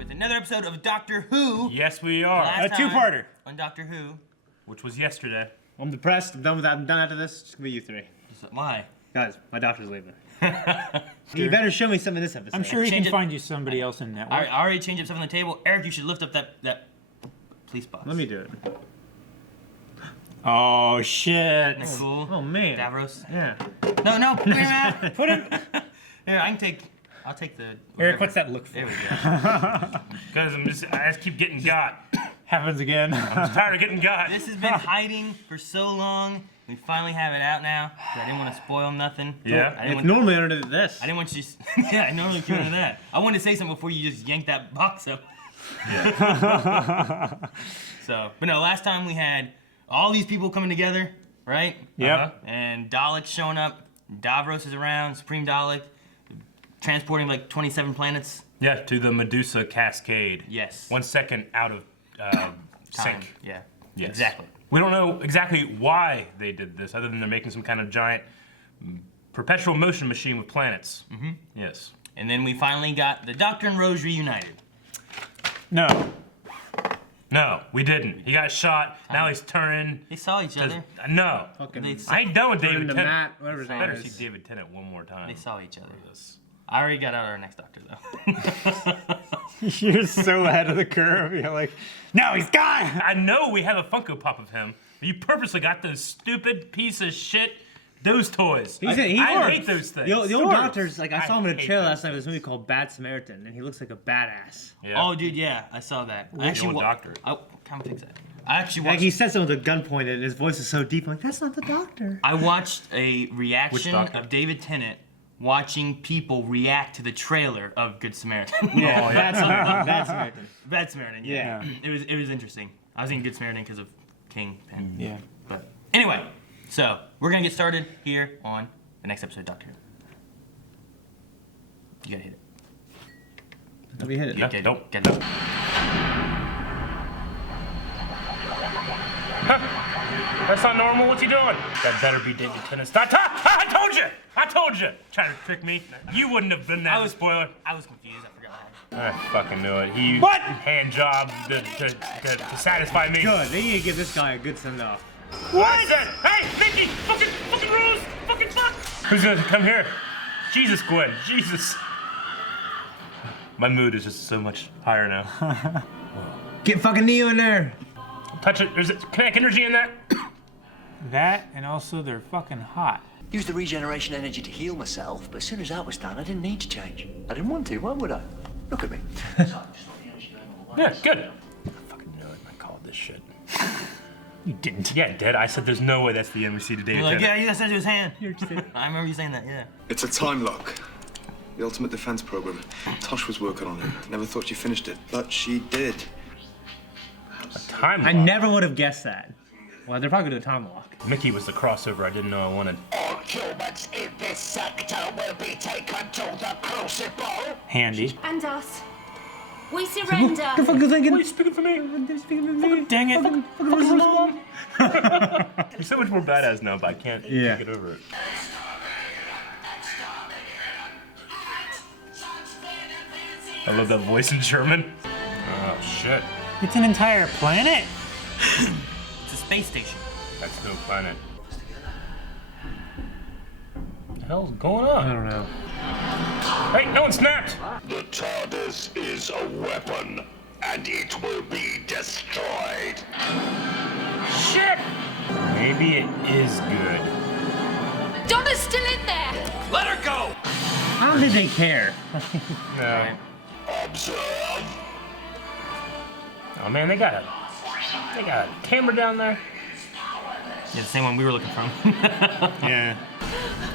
with another episode of Doctor Who. Yes, we are. Last A two-parter. On Doctor Who. Which was yesterday. I'm depressed. I'm done with that. I'm done after this. It's gonna be you three. Why? Guys, my doctor's leaving. You better show me something this episode. I'm sure he Change can it. find you somebody else in that. I already changed up stuff on the table. Eric, you should lift up that police box. Let me do it. Oh shit! Isn't that cool? Oh man. Davros. Yeah. No, put him out. Put him. Here, I'll take the. Eric, what's that look for? There we go. Because I just keep getting got. Happens again. I'm tired of getting got. This has been hiding for so long. We finally have it out now. I didn't want to spoil nothing. Yeah. I didn't It's normally under this. I didn't want you. Yeah, I normally keep under that. I wanted to say something before you just yanked that box up. Yeah. So, but no, last time we had all these people coming together, right? Yep. And Daleks showing up. Davros is around. Supreme Dalek, transporting like 27 planets. Yeah, to the Medusa Cascade. Yes. 1 second out of Time. sync. Yeah. Yes. Exactly. We don't know exactly why they did this, other than they're making some kind of giant perpetual motion machine with planets. Mm-hmm. Yes. And then we finally got the Doctor and Rose reunited. No. No, we didn't. He got shot. Now he's turning. They saw each other. No. Fucking I ain't done with David the Tennant. Matt, whatever his name Better is. see David Tennant one more time. They saw each other. This. I already got out our next Doctor though. You're so ahead of the curve. You're like, no, he's gone. I know we have a Funko Pop of him, but you purposely got those stupid piece of shit, those toys. I hate those things. The old Swords. doctor's like I saw him in a hate trailer those last night of this movie called Bad Samaritan, and he looks like a badass. Yeah. Oh, dude, yeah, I saw that. I actually old Doctor. Oh, come fix that. I actually Like watched. he said something with a gun pointed, and his voice is so deep. I'm like, that's not the doctor. I watched a reaction Doctor? of David Tennant watching people react to the trailer of Good Samaritan. Yeah, Bad Samaritan. Bad Samaritan. Bad Samaritan. Yeah. It was interesting. I was in Good Samaritan because of Kingpin. Yeah. But anyway, so we're gonna get started here on the next episode of Doctor Who. You gotta hit it. Let me hit it. Yeah, Get it. don't. Get it. That's not normal. What's he doing? That better be David Tennant. Stop! I told you! I told you! Trying to trick me. You wouldn't have been that spoiler. I was confused. I forgot. I fucking knew it. He What? hand job to satisfy me. Good. They need to give this guy a good send off. What? I said, hey, Mickey! Fucking Rose! Fucking fuck! Who's gonna come here? Jesus, Gwen. Jesus. My mood is just so much higher now. Get fucking Neo in there. Touch it. There's kinetic energy in that. That and also they're fucking hot. Used the regeneration energy to heal myself, but as soon as that was done, I didn't need to change. I didn't want to. Why would I? Look at me. Yeah, good. I fucking knew it. I called this shit. You didn't. Yeah, did. I said there's no way that's the embassy to David You're like, Tennant. yeah, he got sent to his hand. I remember you saying that. Yeah. It's a time lock. The ultimate defense program. Tosh was working on it. Never thought she finished it, but she did. Time I lock. never would have guessed that. Well, they're probably gonna do a time lock. Mickey was the crossover I didn't know I wanted. All humans in this sector will be taken to the crucible. Handy. And us. We surrender. What the fuck are you thinking? Why are you speaking for me? They're speaking to me. Dang it. Fucking mom. You're so much more badass now, but I can't get over it. I love that voice in German. Oh, shit. It's an entire planet. It's a space station. That's no planet. What the hell's going on? I don't know. Hey, no one snapped! The TARDIS is a weapon, and it will be destroyed. Shit! Maybe it is good. Donna's still in there. Let her go! I don't think they care. No. Observe. Oh man, they got a camera down there. Yeah, the same one we were looking from. Yeah.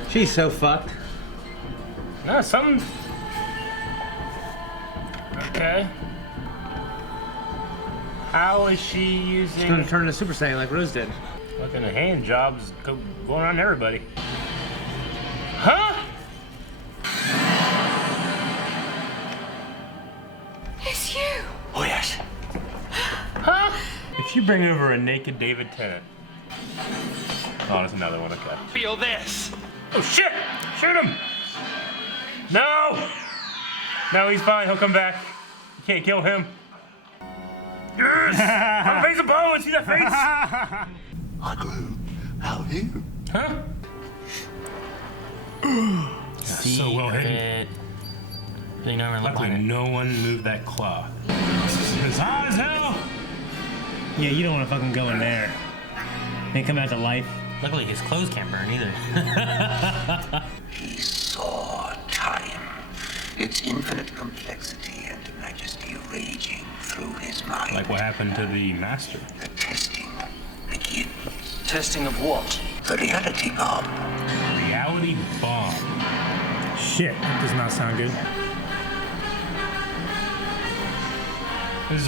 She's so fucked. No, something. Okay. How is she She's gonna using turn into Super Saiyan like Rose did. fucking hand jobs going on everybody? Huh? It's you. Oh, yes. Huh? If you bring over a naked David Tennant. Oh, there's another one, okay. Feel this. Oh shit! Shoot him! No! No, he's fine, he'll come back. can't kill him. Yes! I'm face of bone. See that face? I grew out of you. Huh? So well hidden. Really no one looked Luckily, like it. no one moved that claw. It's hot as hell. Yeah, you don't want to fucking go in there. They come out to life. Luckily, his clothes can't burn either. He saw time, its infinite complexity and majesty raging through his mind. Like what happened to the master. The testing begins. Testing of what? The reality bomb. Reality bomb. Shit, that does not sound good. This is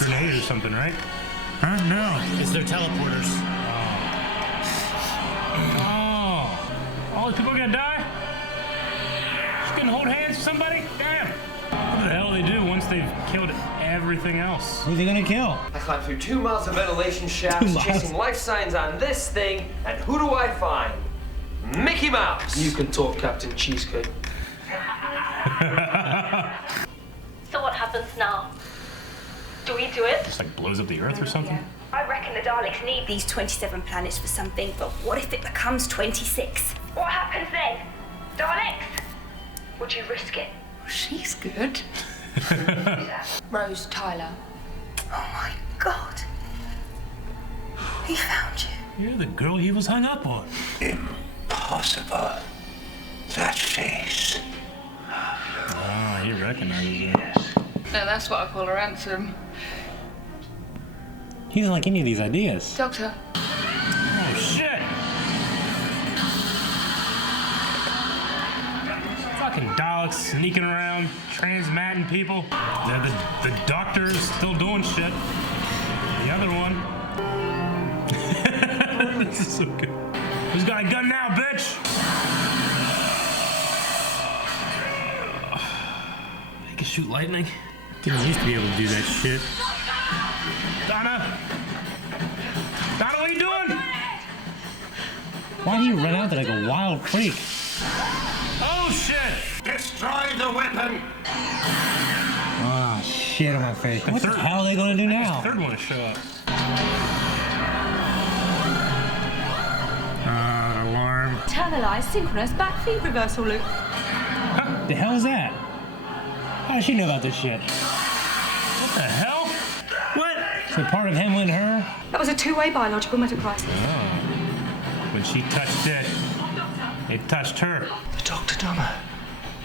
a grenade or something, right? Huh? No. It's their teleporters. Oh. All these people are gonna die? Just gonna hold hands with somebody? Damn. What the hell do they do once they've killed everything else? Who's he gonna kill? I climbed through 2 miles of ventilation shafts, chasing life signs on this thing, and who do I find? Mickey Mouse! You can talk, Captain Cheesecake. So what happens now? Do we do it? Just like blows up the earth or something? I reckon the Daleks need these 27 planets for something, but what if it becomes 26? What happens then? Daleks? Would you risk it? She's good. Rose Tyler. Oh my God. He found you. You're the girl he was hung up on. Impossible. That face. Oh, he recognizes her. No, that's what I call a ransom. He doesn't like any of these ideas. Doctor. Oh, shit. Fucking Daleks sneaking around, transmatting people. The doctor's still doing shit. The other one. This is so good. Who's got a gun now, bitch? They can shoot lightning. Didn't used to be able to do that shit. Donna! Donna, what are you doing? Why do you run out there like a wild freak? Oh, shit! Destroy the weapon! Ah, shit on my face. What the hell are they gonna do now? Third one to show up. Alarm. Internalized synchronous back feed reversal loop. The hell is that? How does she know about this shit? What the hell? What? So part of him and her? That was a two-way biological meta crisis. When she touched it touched her. Dr. Donna.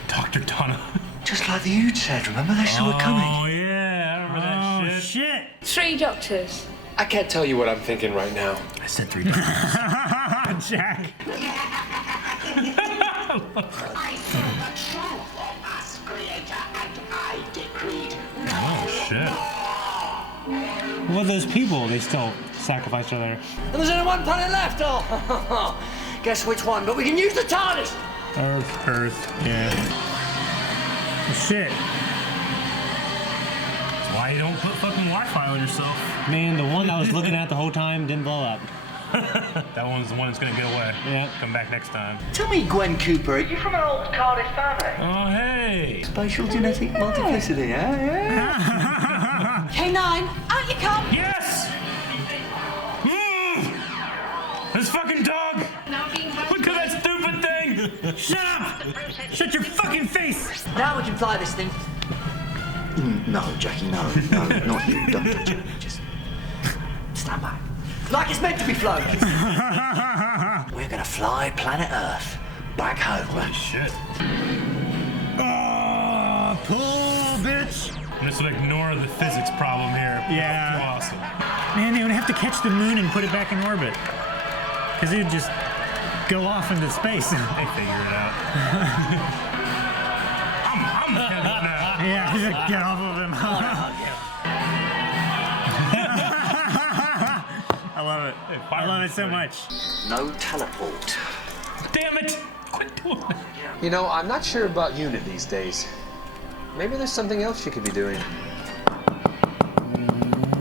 Dr. Donna. Just like the Ood said, remember? They saw it coming. Oh, yeah, I remember that shit. 3 doctors. I can't tell you what I'm thinking right now. I said 3 times. Jack. Oh, shit. What are those people? They still sacrificed her there. There's only one planet left. Oh, guess which one? But we can use the TARDIS. Earth, yeah. Shit. That's why you don't put fucking Wi-Fi on yourself. Man, the one I was looking at the whole time didn't blow up. That one's the one that's gonna get away. Yeah. Come back next time. Tell me, Gwen Cooper, are you from an old Cardiff family? Oh, hey. Spatial genetic multiplicity, yeah? K9, out you come! Yes! This fucking dog! Look at that stupid thing! Shut up! Shut your fucking face! Now we can fly this thing. No, Jackie, no, not you. Don't touch it. Just stand back. Like it's meant to be flown. We're gonna fly planet Earth back home. Holy shit. Oh, pull, bitch! I'm just gonna ignore the physics problem here. Yeah. That's awesome. Man, they would have to catch the moon and put it back in orbit. Because it would just go off into space. They figure it out. I'm the head now. Yeah, just get off of him. I love it. I love it so much. No teleport. Damn it! Quit doing it. You know, I'm not sure about Unit these days. Maybe there's something else you could be doing.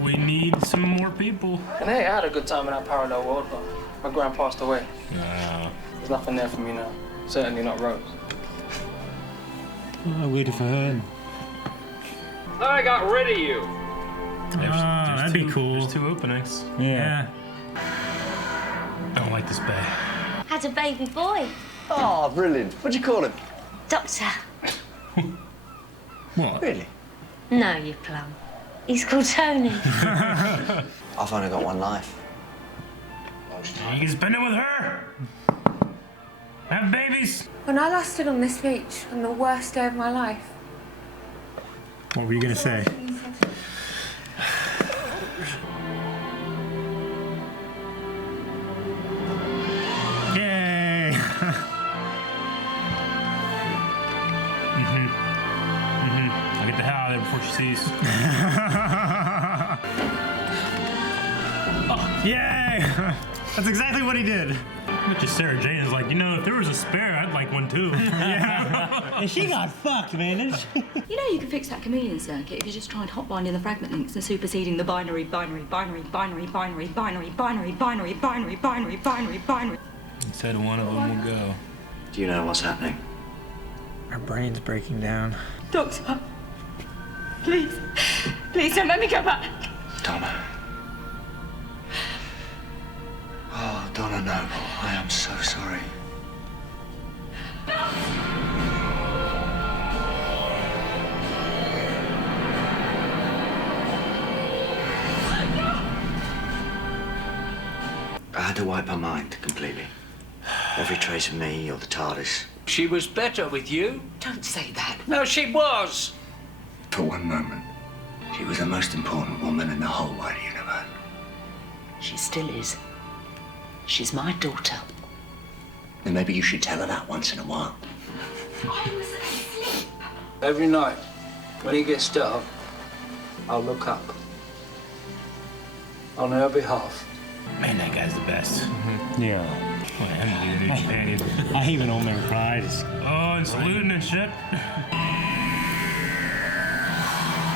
We need some more people. And hey, I had a good time in that parallel world, but my gran passed away. No. There's nothing there for me now. Certainly not Rose. I waited for her. Thought I got rid of you. That'd be cool. There's 2 openings. Yeah. I don't like this bay. Had a baby boy. Oh, brilliant. What'd you call him? Doctor. What? Really? No, you plum. He's called Tony. I've only got one life. You can spend it with her. Have babies. When I last stood on this beach on the worst day of my life. What were you gonna say? Yay! I'll get the hell out of there before she sees. Yay! That's exactly what he did. Which is Sarah Jane is like, you know, if there was a spare, I'd like one too. Yeah. And she got fucked, man, didn't she? You know you can fix that chameleon circuit if you just try and hotbinding the fragment links and superseding the binary. Said one of them will go. Do you know what's happening? Our brain's breaking down. Doctor, please don't let me go back. Donna. Oh, Donna Noble, I am so sorry. I had to wipe her mind completely. Every trace of me or the TARDIS. She was better with you. Don't say that. No, she was. For one moment, she was the most important woman in the whole wide universe. She still is. She's my daughter. Then maybe you should tell her that once in a while. Every night, when he gets dark, I'll look up. On her behalf. Man, that guy's the best. Yeah. Well, I'm gonna be the new companion. I even almost cried. Oh, and saluting and shit.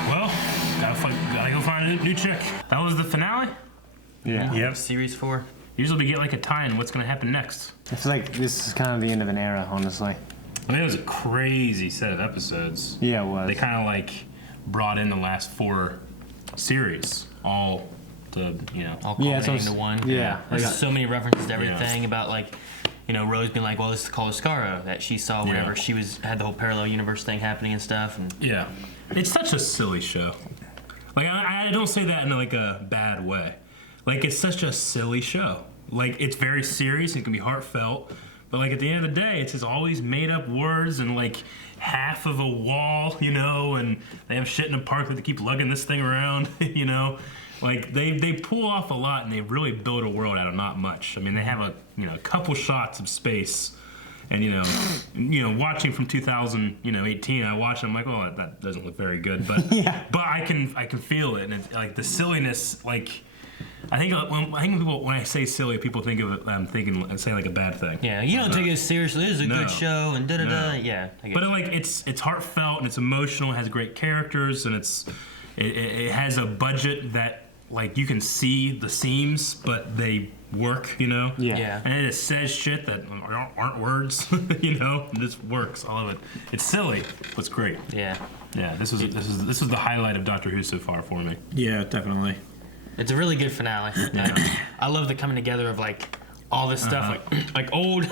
Well, gotta go find a new chick. That was the finale? Yeah. Yep. Series 4. Usually we get like a tie-in. What's gonna happen next? I feel like this is kind of the end of an era, honestly. I mean, it was a crazy set of episodes. Yeah, it was. They kind of like brought in the last 4 series, all to, you know. All Yeah, culminating so into one. yeah. There's Yeah. so many references to everything about like, you know, Rose being like, well, this is called Oscaro, that she saw whenever Yeah. she had the whole parallel universe thing happening and stuff. And Yeah. It's such a silly show. Like, I don't say that in like a bad way. Like, it's such a silly show. Like, it's very serious, it can be heartfelt, but like at the end of the day, it's just always made up words and like half of a wall, you know, and they have shit in a park that they keep lugging this thing around, you know. Like, they pull off a lot and they really build a world out of not much. I mean, they have a couple shots of space, and you know, watching from 2018, I watched it, I'm like, oh, that doesn't look very good, but Yeah. but I can feel it, and it's like the silliness, like. I think people, when I say silly, people think of it, I'm saying like a bad thing. yeah, you don't take it seriously. This is a No. good show and da-da-da. No. Yeah. I get But you. like it's heartfelt and it's emotional, it has great characters, and it has a budget that like you can see the seams, but they work, you know. Yeah. And it says shit that aren't words, you know. And this works, all of it. It's silly, but it's great. Yeah. Yeah, this was the highlight of Doctor Who so far for me. Yeah, definitely. It's a really good finale. I love the coming together of like all this stuff, like old,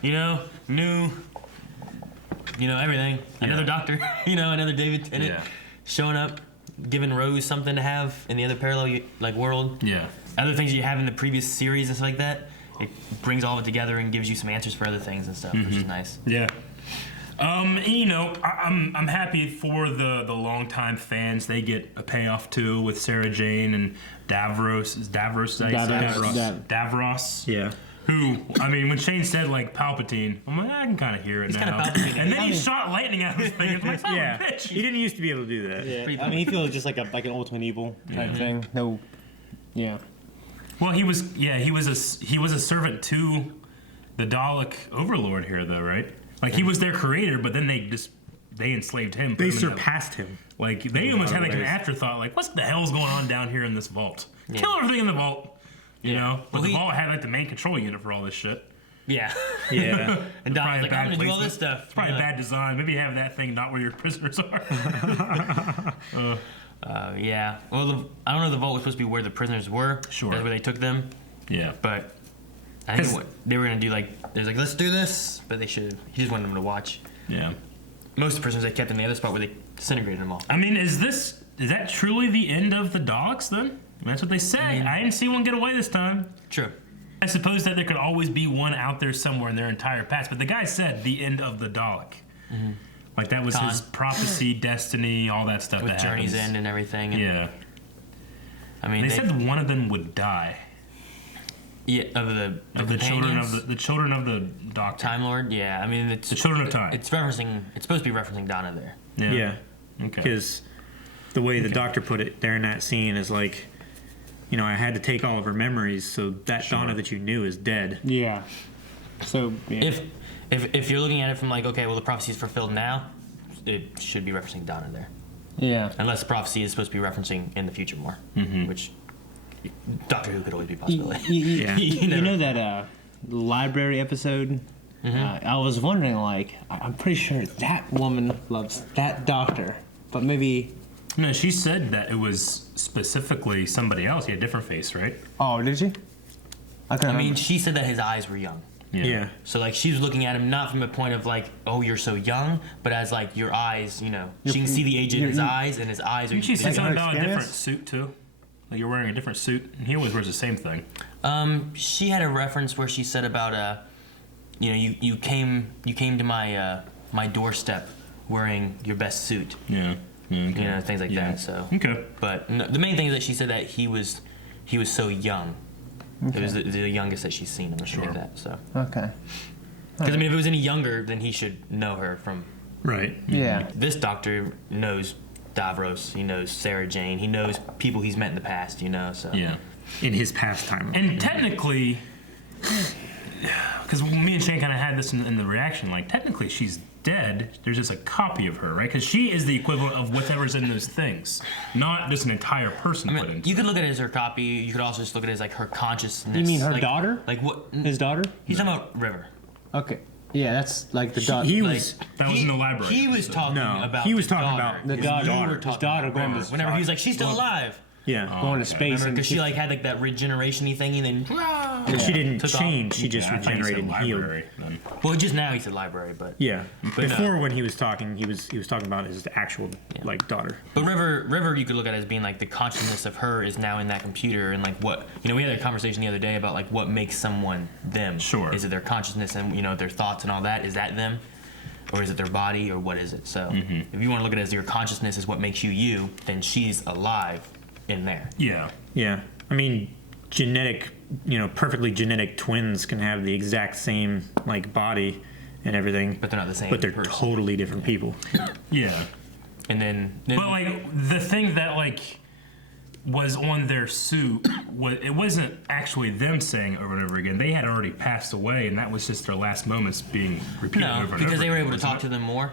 you know, new, you know, everything. Another Doctor, you know, another David Tennant showing up, giving Rose something to have in the other parallel like world. Yeah. Other things you have in the previous series and stuff like that. It brings all of it together and gives you some answers for other things and stuff, which is nice. Yeah. You know, I'm happy for the longtime fans. They get a payoff too with Sarah Jane and Davros. Is Davros? Davros. Yeah. Who, I mean, when Shane said like Palpatine, I'm like, I can kind of hear it now. And then he shot lightning out of his thing. It's like, son of a bitch. He didn't used to be able to do that. Yeah. I mean, he feels just like an ultimate evil type thing. No. Yeah. Well, he was a servant to the Dalek Overlord here, though, right? Like he was their creator, but then they enslaved him. They surpassed him. Like they almost had like an afterthought, like what the hell's going on down here in this vault? Kill everything in the vault, you know. But the vault had like the main control unit for all this shit. Yeah. Yeah. And Donna's like, I'm gonna do all placement. this stuff. It's probably bad design. Maybe have that thing not where your prisoners are. Yeah. Well, I don't know if the vault was supposed to be where the prisoners were. Sure. That's where they took them. Yeah. But I think what they were gonna do, like, they're like, let's do this, but they should. He just wanted them to watch. Yeah. Most of the prisoners they kept in the other spot where they disintegrated them all. I mean, is that truly the end of the Daleks then? That's what they say. I didn't see one get away this time. True. I suppose that there could always be one out there somewhere in their entire past, but the guy said the end of the Dalek. Mm-hmm. Like that was his prophecy, destiny, all that stuff. With that Journey's happens. End and everything. And Yeah. I mean, They said one of them would die. Yeah, of the children companions? of the children of the Doctor. Time Lord. Yeah, I mean, it's The Children of Time. It's referencing. It's supposed to be referencing Donna there. Yeah. Okay. Because the way the doctor put it there in that scene is like, you know, I had to take all of her memories, so that Donna that you knew is dead. Yeah. So yeah. If you're looking at it from like, okay, well, the prophecy is fulfilled now, it should be referencing Donna there. Yeah. Unless the prophecy is supposed to be referencing in the future more, which Doctor Who could always be a You, possibility. you know that library episode? I was wondering, like, I'm pretty sure that woman loves that doctor, but maybe. No, she said that it was specifically somebody else. He had a different face, right? Oh, did she? I mean, she said that his eyes were young. Yeah. So like she was looking at him not from a point of like, oh, you're so young, but as like your eyes, you know, she can see the age in his eyes, and his eyes are. Didn't she say like something about a different experience? suit too? Like you're wearing a different suit, and he always wears the same thing. She had a reference where she said about you know, you came to my doorstep wearing your best suit. Yeah. Okay. You know, things like that. So. Okay. But no, the main thing is that she said that he was so young. It was the youngest that she's seen him or something like that. So. Okay. Because I mean, if it was any younger, then he should know her from. Right. Yeah. This doctor knows Davros. He knows Sarah Jane. He knows people he's met in the past. You know. So. Yeah. In his pastime. And technically, because me and Shane kind of had this in the reaction, like technically she's dead. There's just a copy of her, right? Because she is the equivalent of whatever's in those things, not just an entire person I put mean, into. you could look at it as her copy. You could also just look at it as like her consciousness. You mean her like, daughter? Like what? His daughter? He's talking about River. Okay. Yeah, that's like the daughter. He Like, was. That was in the library. He was talking No, about. he was the talking daughter. about the his daughter. daughter. His daughter going to Whenever he was like, she's still alive. Yeah. going to space and Because she like had like that regeneration-y thingy, and then. And she didn't Took off. change. She just Yeah, I thought you said regenerated and healed. library, then. Well, just now he said library, but. Yeah. But Before when he was talking, he was talking about his actual like daughter. But River, you could look at it as being like the consciousness of her is now in that computer, and like what we had a conversation the other day about like what makes someone them. Sure. Is it their consciousness and their thoughts and all that? Is that them, or is it their body, or what is it? So if you want to look at it as your consciousness is what makes you you, then she's alive in there. Yeah. Yeah. I mean, perfectly genetic twins can have the exact same like body and everything, But they're not the same but they're person. totally different people. Yeah. And then But like the thing that like was on their suit, it wasn't actually them saying over and over again. They had already passed away, and that was just their last moments being repeated no, over and because over they were again, able to talk wasn't to them more.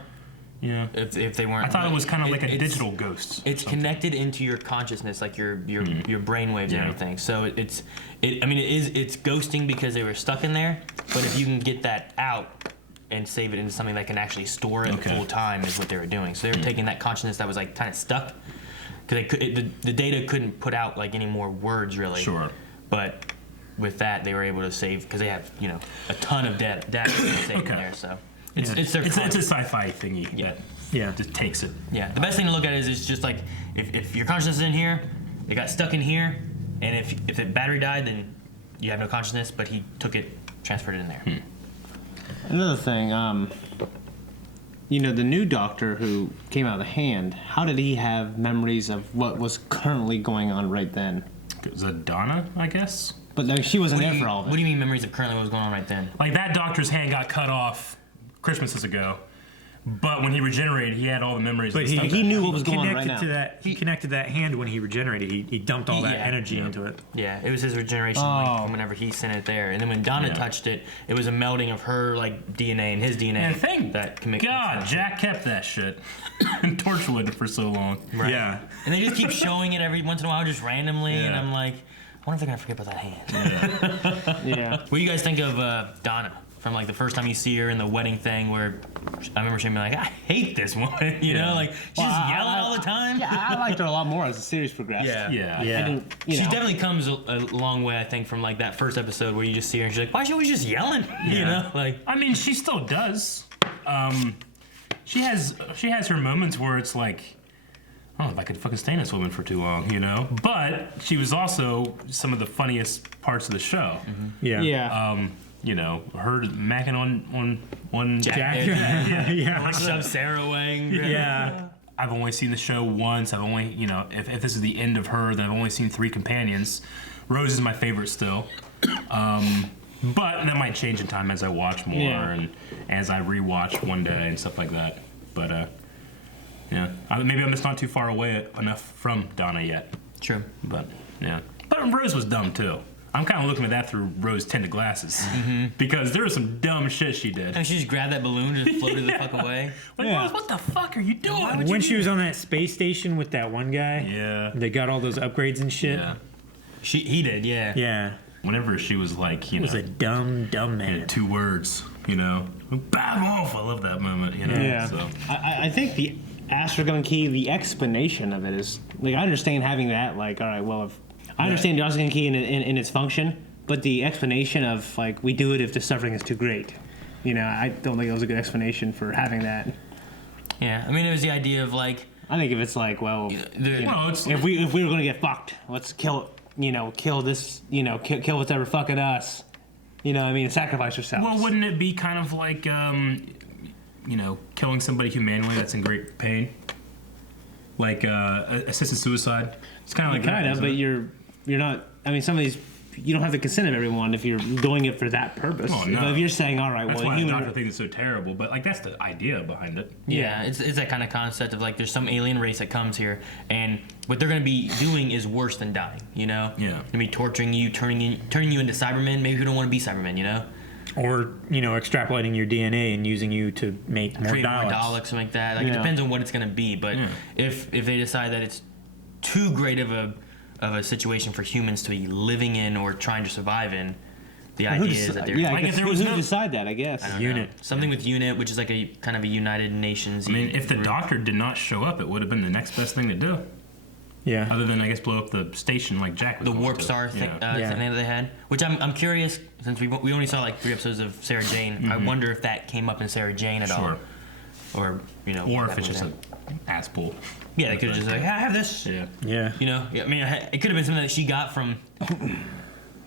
Yeah. If they weren't. I thought it was kind of like a it's- digital ghost. It's connected into your consciousness, like your brain waves and Yeah. everything. So it's ghosting because they were stuck in there. But if you can get that out and save it into something that can actually store it full time, is what they were doing. So they were taking that consciousness that was like kind of stuck, because the data couldn't put out like any more words really. Sure. But with that, they were able to save, because they have a ton of data saved in there. So. It's their it's a sci-fi thingy that just takes it. Yeah, the best thing to look at is it's just like if your consciousness is in here, it got stuck in here, and if the battery died, then you have no consciousness. But he took it, transferred it in there. Another thing, the new doctor who came out of the hand, how did he have memories of what was currently going on right then? Was it Donna, I guess? But like, she wasn't there for all of it. What do you mean memories of currently what was going on right then? Like that doctor's hand got cut off Christmases ago, but when he regenerated, he had all the memories. But and stuff he knew what was going on connected right to now. that. He connected that hand when he regenerated. He dumped all that energy into it. Yeah, it was his regeneration link from whenever he sent it there, and then when Donna touched it, it was a melding of her like DNA and his DNA. And thank that can make God, Jack kept that shit in Torchwood for so long. Right. Yeah. And they just keep showing it every once in a while, just randomly, and I'm like, wonder if they're gonna forget about that hand. Yeah. What do you guys think of Donna from like the first time you see her in the wedding thing, where I remember she being like, I hate this woman, you know, like she's just yelling all the time. Yeah, I liked her a lot more as the series progressed. Yeah. I didn't, you She know. definitely comes a long way, I think, from like that first episode where you just see her and she's like, why is she always just yelling? You know, like I mean, she still does. She has her moments where it's like, oh, if I could fucking stand this woman for too long, you know. But she was also some of the funniest parts of the show. Yeah. Yeah. You know, her macking on Jack. Yeah. Like shove Sarah away. Yeah. I've only seen the show once. I've only, you know, if this is the end of her, then I've only seen 3 companions. Rose is my favorite still. But that might change in time as I watch more and as I rewatch one day and stuff like that. But yeah, maybe I'm just not too far away enough from Donna yet. True. But yeah, but Rose was dumb too. I'm kind of looking at that through rose-tinted glasses because there was some dumb shit she did. And she just grabbed that balloon and just floated the fuck away. Like, Rose, what the fuck are you doing? When she was on that space station with that one guy, they got all those upgrades and shit. Yeah. He did, yeah. Yeah. Whenever she was like, you He know, was a dumb man. 2 words, you know, bad wolf. I love that moment, you know. Yeah. So. I think the Astrogun key, the explanation of it is like I understand having that. Like, all right, well, if I understand the Astrogun key in its function, but the explanation of like we do it if the suffering is too great. You know, I don't think it was a good explanation for having that. Yeah, I mean, it was the idea of like. I think if it's like, well, if we were going to get fucked, let's kill this, kill what's ever fucking us. You know, I mean, sacrifice yourself. Well, wouldn't it be kind of like, you know, killing somebody humanely that's in great pain? Like assisted suicide? It's kind of like kind of, but you're not. I mean, some of these you don't have the consent of everyone if you're doing it for that purpose. Oh, no. But if you're saying, all right, that's well, why human. the doctor thinks it's so terrible, but like that's the idea behind it. Yeah, it's that kind of concept of like there's some alien race that comes here, and what they're going to be doing is worse than dying. You know? Yeah. They're going to be torturing you, turning you into Cybermen. Maybe you don't want to be Cybermen. You know? Or, extrapolating your DNA and using you to make more Create Daleks. more Daleks, something like that. Like it depends on what it's going to be, but if they decide that it's too great of a situation for humans to be living in or trying to survive in, the idea is that they're who decide that? I guess unit something with unit, which is like a kind of a United Nations. I mean, if the doctor did not show up, it would have been the next best thing to do. Yeah. Other than I guess blow up the station like Jack was the going warp to. star thing that they had, which I'm curious since we only saw like 3 episodes of Sarah Jane. I wonder if that came up in Sarah Jane at all, or or if it's just an ass pull. Yeah, they could have just like, I have this. Yeah. Yeah. I mean, it could have been something that she got from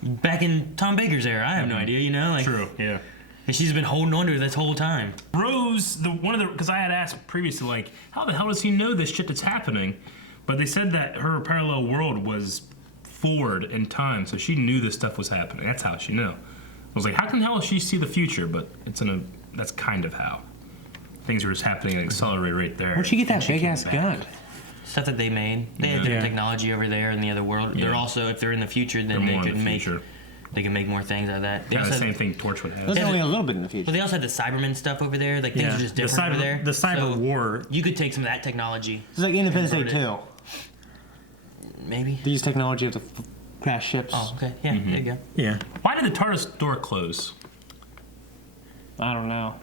back in Tom Baker's era. I have no idea. Like True. Yeah. And she's been holding on to it this whole time. Rose, because I had asked previously, like, how the hell does he know this shit that's happening? But they said that her parallel world was forward in time, so she knew this stuff was happening. That's how she knew. I was like, how can the hell she see the future? But that's kind of how. Things were just happening at an accelerated rate there. Where'd she get that big ass gun? Stuff that they made. They had their technology over there in the other world. They're also, if they're in the future, then they could make. They can make more things out of that. The same thing Torchwood has. There's only a little bit in the future. But they also had the Cybermen stuff over there. Like things are just different over there. The cyber war. You could take some of that technology. It's like Independence Day 2. Maybe. They use technology of the crash ships. Oh, okay. Yeah, there you go. Yeah. Why did the TARDIS door close? I don't know.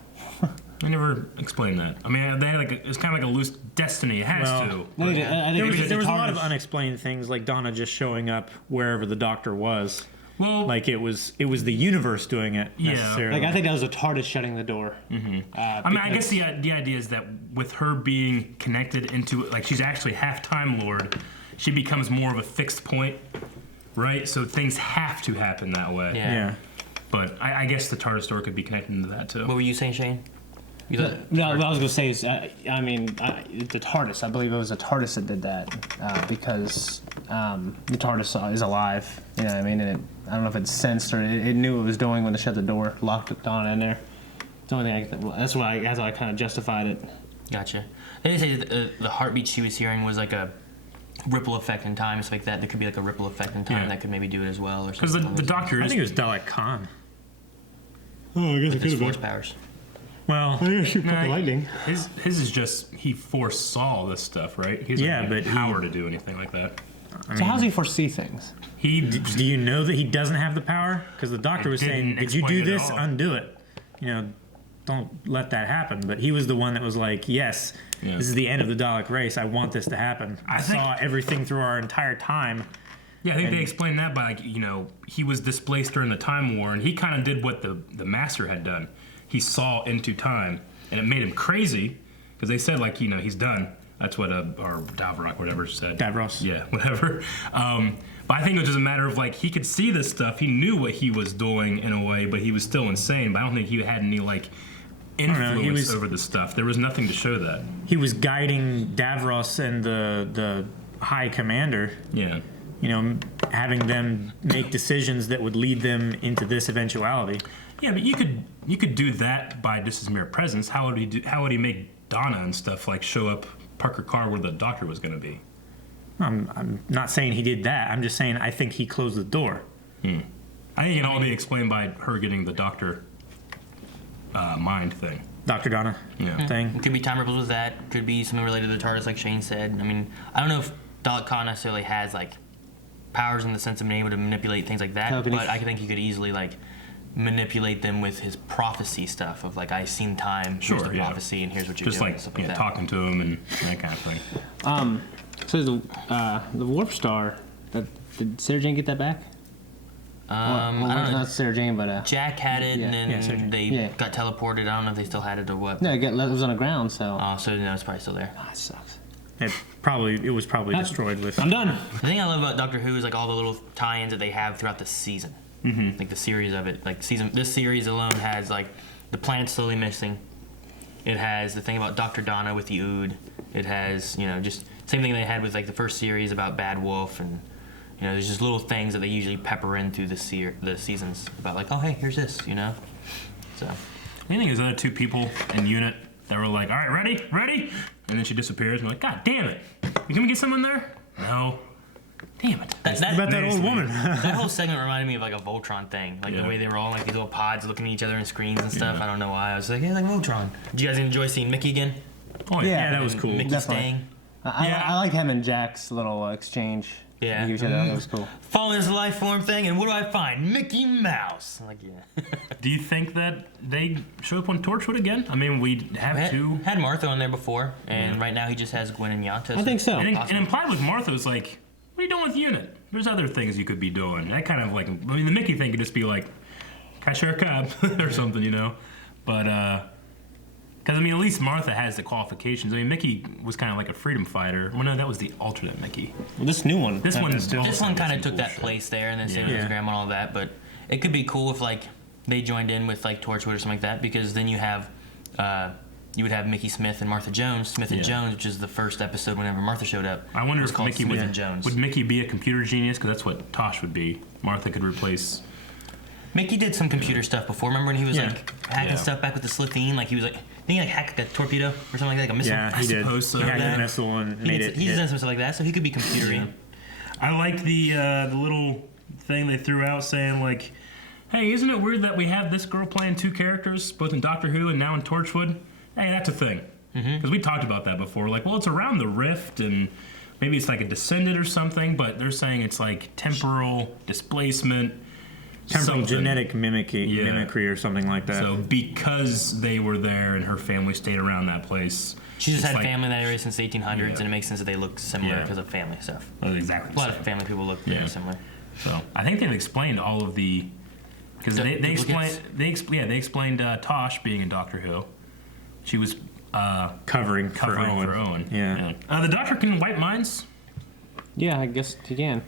I never explained that. I mean, they had it's kind of like a loose destiny. It has to. There was a lot of unexplained things, like Donna just showing up wherever the doctor was. Well, like it was the universe doing it. Necessarily. Like I think that was the TARDIS shutting the door. Mm-hmm. I mean, I guess the idea is that with her being connected into it, like she's actually half Time Lord, she becomes more of a fixed point, right? So things have to happen that way. Yeah. But I guess the TARDIS door could be connected into that too. What were you saying, Shane? No, what I was going to say is, the TARDIS, I believe it was the TARDIS that did that, because the TARDIS is alive, you know what I mean? And I don't know if it sensed or it knew what it was doing when they shut the door, locked Donna in there. It's the only thing that's how I kind of justified it. Gotcha. They did say that the heartbeat she was hearing was like a ripple effect in time, stuff like that. There could be like a ripple effect in time that could maybe do it as well, or something. Because the doctor I think it was Dalek Khan. Oh, I guess it could have force powers. Well, lightning. His is just he foresaw this stuff, right? He doesn't have the power to do anything like that. So how does he foresee things? Do you know that he doesn't have the power? Because the doctor was saying, "Did you do this? Undo it." Don't let that happen. But he was the one that was like, "Yes, this is the end of the Dalek race. I want this to happen. I saw everything through our entire time." Yeah, I think they explained that by he was displaced during the Time War, and he kind of did what the Master had done. He saw into time, and it made him crazy because they said he's done. That's what or Davrock, whatever said. Davros. Yeah, whatever. But I think it was just a matter of he could see this stuff. He knew what he was doing in a way, but he was still insane. But I don't think he had any influence over the stuff. There was nothing to show that. He was guiding Davros and the High Commander. Yeah. Having them make decisions that would lead them into this eventuality. Yeah, but you could do that by just his mere presence. How would he make Donna and stuff show up, park her car where the doctor was going to be? I'm not saying he did that. I'm just saying I think he closed the door. I think it can all be explained by her getting the doctor mind thing. DoctorDonna thing. It could be time ripples with that. Could be something related to the TARDIS, like Shane said. I mean, I don't know if Dalek Con necessarily has powers in the sense of being able to manipulate things like that, but I think he could easily manipulate them with his prophecy stuff of I've seen time, here's the prophecy, and here's what you're doing. Just talking to him and that kind of thing. So the warp star, did Sarah Jane get that back? I don't know. Not Sarah Jane, but Jack had it, and then they got teleported. I don't know if they still had it or what. No, it was on the ground. So so it's probably still there. That sucks. It was probably destroyed with. I'm done. The thing I love about Doctor Who is all the little tie-ins that they have throughout the season. Mm-hmm. The series of it. This series alone has the planet slowly missing. It has the thing about DoctorDonna with the Ood. It has just same thing they had with the first series about Bad Wolf, and there's just little things that they usually pepper in through the seasons about oh hey, here's this, So I think there's other two people in unit that were all right, ready, and then she disappears. And we're God damn it! Can we get someone there? No. Damn it. That old woman. That whole segment reminded me of a Voltron thing. The way they were all these little pods looking at each other in screens and stuff. I don't know why. I was like Voltron. Did you guys enjoy seeing Mickey again? Oh yeah, that was cool. Mickey staying. I like him and Jack's little exchange. Yeah. That was cool. Following this life form thing, and what do I find? Mickey Mouse. I'm Do you think that they show up on Torchwood again? I mean, we have had Martha on there before, and right now he just has Gwen and Yanta. I think so. And implied with Martha was what are you doing with Unit? There's other things you could be doing. That kind of the Mickey thing could just be can I share a cab or something, But because at least Martha has the qualifications. Mickey was kind of a freedom fighter. Well, no, that was the alternate Mickey. Well, this new one. This one kind of took that place there, and then same with his grandma and all that. But it could be cool if they joined in with Torchwood or something like that, because then you would have Mickey Smith and Martha Jones. Smith and Jones, which is the first episode whenever Martha showed up. I wonder if Mickey would Mickey be a computer genius? Because that's what Tosh would be. Martha could replace. Mickey did some computer stuff before. Remember when he was hacking stuff back with the Slitheen? He was didn't he hack a torpedo or something like a missile? Yeah, he did. So. He hacked a missile and made it. He's done some stuff like that, so he could be computery. I like the little thing they threw out saying hey, isn't it weird that we have this girl playing two characters, both in Doctor Who and now in Torchwood? Hey, that's a thing. Because we talked about that before. Well, it's around the rift, and maybe it's a descendant or something, but they're saying it's temporal displacement. Temporal genetic mimicry or something like that. So because they were there and her family stayed around that place. She just had family in that area since the 1800s, and it makes sense that they look similar because of family stuff. Well, exactly. A lot of family people look very similar. So I think they've explained all of the... Because they explained Tosh being in Doctor Who. She was covering for Owen. Yeah. The Doctor can wipe minds. Yeah, I guess he can.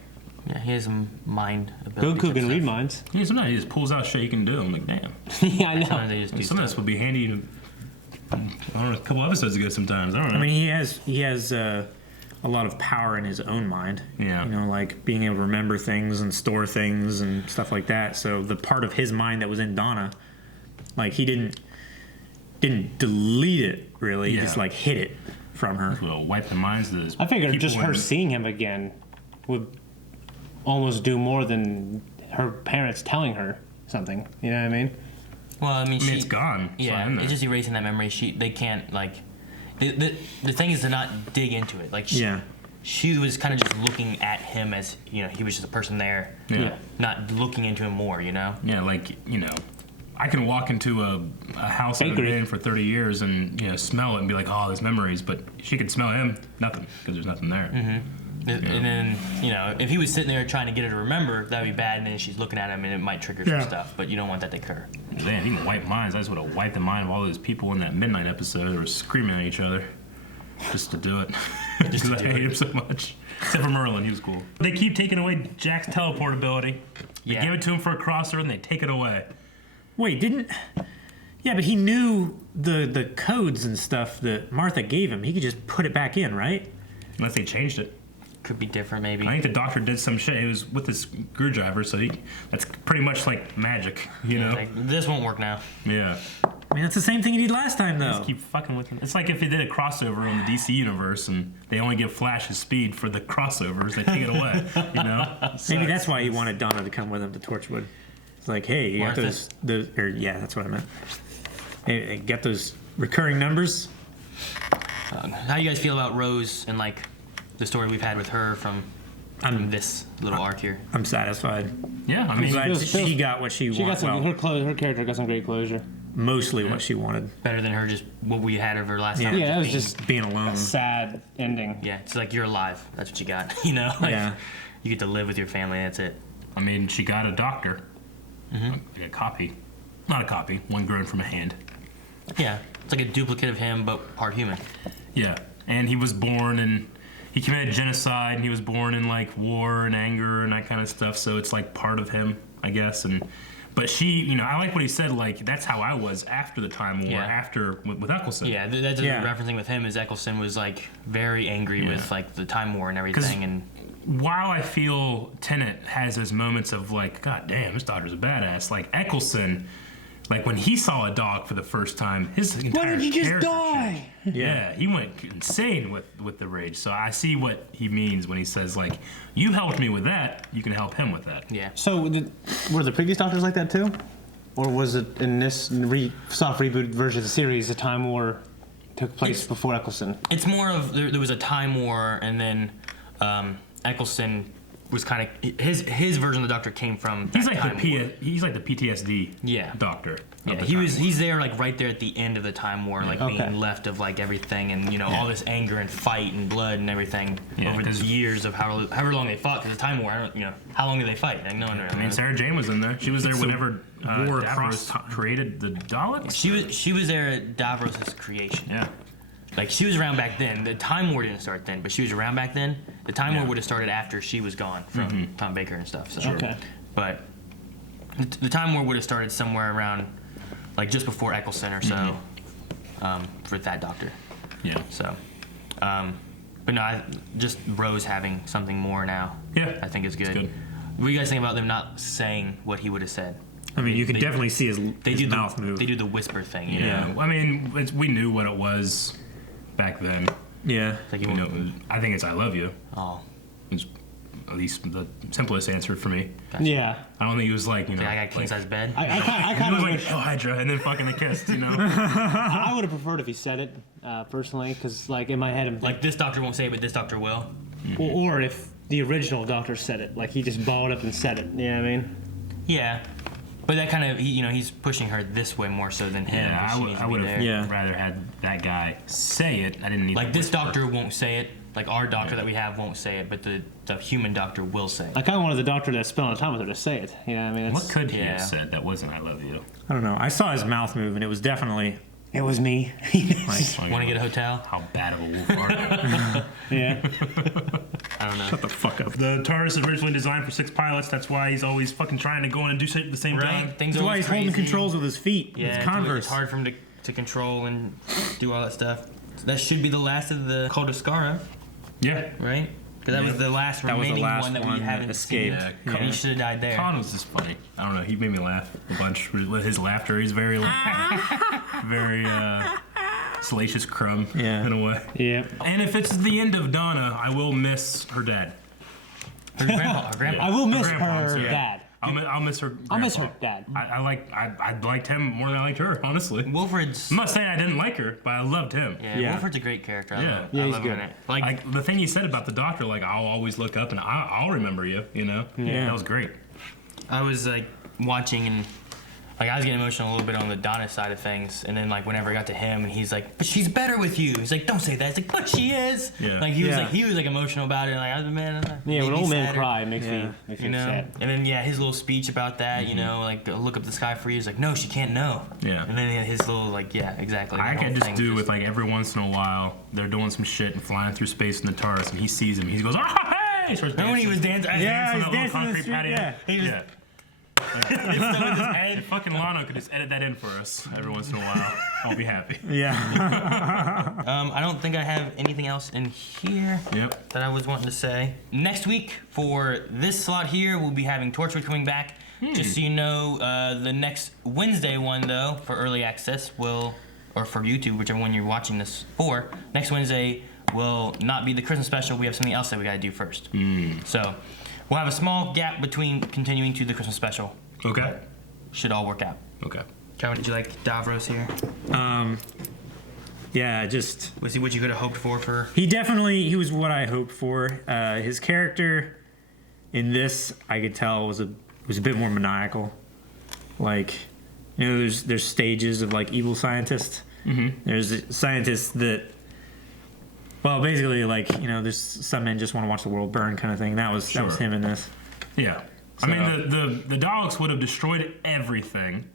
Yeah, he has some mind ability. Goku can read minds. Yeah, sometimes he just pulls out shit he can do. I'm damn. Yeah, I know. Sometimes this would be handy. I don't know, a couple episodes ago. Sometimes I don't know. He has a lot of power in his own mind. Yeah. Being able to remember things and store things and stuff like that. So the part of his mind that was in Donna, he didn't delete it really. He just hid it from her. Well, wipe the minds of those. I figured just her seeing him again would almost do more than her parents telling her something. You know what I mean? Well, it's gone. Yeah, it's just erasing that memory. They can't the thing is to not dig into it. she was kind of just looking at him as, you know, he was just a person there. Yeah. Not looking into him more, you know? Yeah, like, you know, I can walk into a house I've been in for 30 years and, you know, smell it and be like, oh, there's memories. But she could smell him, nothing, because there's nothing there. Mm-hmm. And then, you know, if he was sitting there trying to get her to remember, that'd be bad. And then she's looking at him and it might trigger some stuff. But you don't want that to occur. Man, you can wipe minds. I just would have wiped the mind of all those people in that midnight episode that were screaming at each other. Just to do it. Because I hate him so much. Except for Merlin, he was cool. They keep taking away Jack's teleport ability. They give it to him for a crossover and they take it away. Wait, didn't... Yeah, but he knew the codes and stuff that Martha gave him. He could just put it back in, right? Unless they changed it. Could be different, maybe. I think the doctor did some shit. It was with this screwdriver, so that's pretty much like magic, you know? Like, this won't work now. Yeah. I mean, that's the same thing he did last time, though. Just keep fucking with him. It's like if they did a crossover in the DC universe and they only give Flash his speed for the crossovers, they take it away, you know? Maybe that's why he wanted Donna to come with him to Torchwood. It's like, hey, you got those yeah, that's what I meant. Hey, get those recurring numbers. How do you guys feel about Rose and, like, the story we've had with her from this little arc here? I'm satisfied. Yeah, I mean, I'm glad she got what she wanted. Her character got some great closure. Mostly what she wanted. Better than her just what we had of her last time. Yeah, it was just being alone. A sad ending. Yeah, it's like you're alive. That's what you got. You know? Like, yeah. You get to live with your family. That's it. I mean, she got a doctor. Mm-hmm. A copy. Not a copy. One grown from a hand. Yeah. It's like a duplicate of him, but part human. Yeah. And he was born and he committed genocide and he was born in like war and anger and that kind of stuff. So it's like part of him, I guess. But she, you know, I like what he said, like, that's how I was after the Time War, after, with Eccleston. Yeah, that's referencing with him is Eccleston was, like, very angry with, like, the Time War and everything. And while I feel Tennant has his moments of, like, God damn, this daughter's a badass, like, Eccleston, like, when he saw a dog for the first time, his entire Why did you just character die? changed. Yeah, he went insane with the rage. So I see what he means when he says, like, you helped me with that, you can help him with that. Yeah. So were the previous Doctors like that too? Or was it in this soft reboot version of the series, the Time War took place before Eccleston? It's more of, there was a Time War, and then Eccleston was kind of, his version of the Doctor came from that he's like the PTSD Doctor. Yeah, he's there, like, right there at the end of the Time War, like, being left of, like, everything and, you know, all this anger and fight and blood and everything over the years of however long they fought. Because the Time War, I don't, you know, how long did they fight? Like, no one I mean, Sarah Jane was in there. She was there whenever Davros created the Daleks. She was there at Davros' creation. Yeah. Like, she was around back then. The Time War didn't start then, but she was around back then. The Time War would have started after she was gone from Tom Baker and stuff. So. Okay. But the Time War would have started somewhere around, like, just before Eccleston or so, for that Doctor. Yeah. So, but no, just Rose having something more now. Yeah. I think is good. It's good. What do you guys think about them not saying what he would have said? I mean, you can definitely see his mouth move. They do the whisper thing. You know? know? I mean, we knew what it was back then. Yeah. Like, you know, I think it's I love you. Oh. It's at least the simplest answer for me. Gotcha. Yeah. I don't think he was like, you know. I got king size bed. I kind of like, oh, Hydra, and then fucking a kiss, you know. I would have preferred if he said it, personally, because, like, in my head, I'm like, this Doctor won't say it, but this Doctor will. Or if the original Doctor said it, like, he just balled up and said it. You know what I mean? Yeah. But that kind of, you know, he's pushing her this way more so than him. Yeah, I would have rather had that guy say it. I didn't need like, this Doctor won't say it. Like, our Doctor that we have won't say it, but the human Doctor will say it. I kind of wanted the Doctor that spent all the time with her to say it. You know what I mean? What could he have said that wasn't I love you? I don't know. I saw his mouth move, and it was definitely... It was me. Want to get a hotel? How bad of a wolf are you? Yeah. I don't know. Shut the fuck up. The TARDIS is originally designed for 6 pilots. That's why he's always fucking trying to go in and do shit at the same time. Things That's why he's holding controls with his feet. Yeah, with Converse. It's hard for him to control and do all that stuff. So that should be the last of the Cult of Skara. Yeah. Right? Because that was the last remaining one that we haven't escaped. Yeah, He should have died there. Khan was just funny. I don't know. He made me laugh a bunch with his laughter. He's very, very salacious crumb in a way. Yeah. And if it's the end of Donna, I will miss her dad. Her grandpa. I will miss her dad. I'll miss her. I'll miss her grandpa. dad. I liked him more than I liked her, honestly. Wilfred's. I'm not saying I didn't like her, but I loved him. Yeah, Wilfred's a great character. I he's love good. him in it. Like the thing he said about the doctor, like I'll always look up and I'll remember you. You know, that was great. I was like watching and like I was getting emotional a little bit on the Donna side of things, and then like whenever I got to him and he's like, "But she's better with you." He's like, "Don't say that." He's like, "But she is." Yeah. Like he was like emotional about it. Like I was man. Yeah, when old men cry, it makes me you know. sad. And then his little speech about that, you know, like look up the sky for you. He's like, "No, she can't know." Yeah. And then his little like exactly. I can just do with like every once in a while they're doing some shit and flying through space in the TARDIS and he sees him. He goes, "Ah, hey!" Remember when he was dancing? He's dancing in the street, yeah. He was, If fucking Lano could just edit that in for us every once in a while, I'll be happy. Yeah. I don't think I have anything else in here that I was wanting to say. Next week for this slot here, we'll be having Torchwood coming back. Just so you know, the next Wednesday one though for early access or for YouTube, whichever one you're watching this for. Next Wednesday will not be the Christmas special. We have something else that we got to do first. So. We'll have a small gap between continuing to the Christmas special. Okay. Should all work out. Okay. Kevin, did you like Davros here? Yeah, just... Was he what you could have hoped for? He was what I hoped for. His character in this, I could tell, was a bit more maniacal. Like, you know, there's stages of, like, evil scientists. Mm-hmm. There's scientists that... Well, basically, like, you know, there's some men just want to watch the world burn kind of thing. That was him in this. Yeah. So, I mean, the Daleks would have destroyed everything,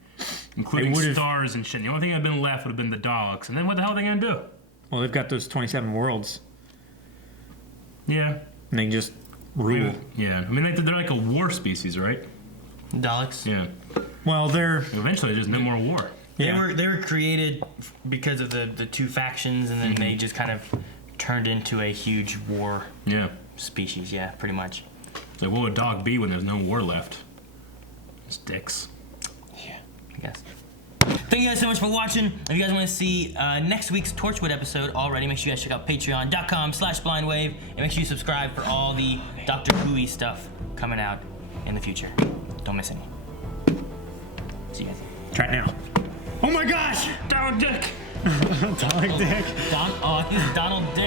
including stars and shit. The only thing that had been left would have been the Daleks. And then what the hell are they going to do? Well, they've got those 27 worlds. Yeah. And they can just rule. Yeah. I mean, they're like a war species, right? Daleks? Yeah. Well, eventually there's no more war. They were created because of the two factions, and then they just kind of turned into a huge war species. Yeah, pretty much. So what would dog be when there's no war left? It's dicks. Yeah, I guess. Thank you guys so much for watching. If you guys want to see next week's Torchwood episode already, make sure you guys check out patreon.com/blindwave, and make sure you subscribe for all the Doctor Who-y stuff coming out in the future. Don't miss any. See you guys. Try it now. Oh my gosh! Donald Dick! Donald Dick. Donald Dick.